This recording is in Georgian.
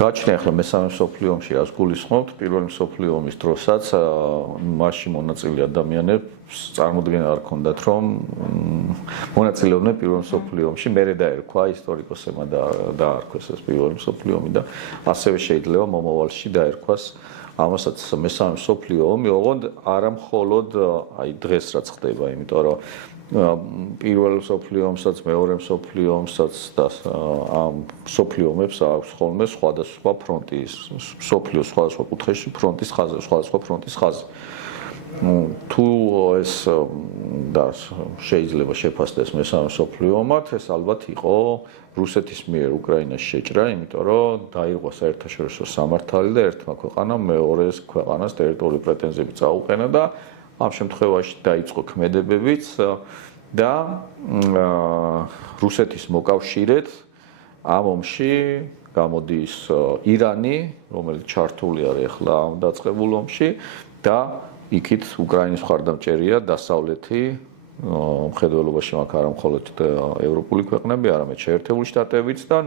გაჩნია ახლა მესამე მსოფლიო ომში, რაც გულისხმობთ, პირველი მსოფლიო ომის დროსაც მასში მონაწილე ადამიანებს წარმოდგენა არ ჰქონდათ, რომ მონაწილეობდნენ პირველ მსოფლიო ომში, მერე დაერქვა ისტორიკოსებმა დაარქვეს ეს პირველი მსოფლიო ომი და ასევე შეიძლება მომავალში დაერქვას ამასაც მესამე მსოფლიო ომი, ოღონდ არა მხოლოდ აი დღეს რაც ხდება, იმიტომ რომ პირველ მსოფლიო ომსაც, მეორე მსოფლიო ომსაც და ამ მსოფლიო ომებს აქვს ხოლმე სხვადასხვა ფრონტის, მსოფლიოს სხვადასხვა კუთხეში ფრონტის ხაზი, სხვადასხვა ფრონტის ხაზი. თუ ეს და შეიძლება შეფასდეს მესამე მსოფლიო ომად, ეს ალბათ იყო რუსეთის მიერ უკრაინას შეჭრა, იმიტომ რომ დაირღვა საერთაშორისო სამართალი და ერთმა ქვეყანამ მეორეს ქვეყანას ტერიტორიული პრეტენზიები წაუყენა და ამ შემთხვევაში დაიწყო ქმედებებიც და რუსეთის მოკავშირედ ამ ომში გამოდის ირანი, რომელიც ჩართული არის ახლა ამ დაწყებულ ომში და იქით უკრაინის მხარდამჭერია დასავლეთი მხედველობაში მაგ არა მხოლოდ ევროპული ქვეყნები, არამედ შეერთებული შტატებიც და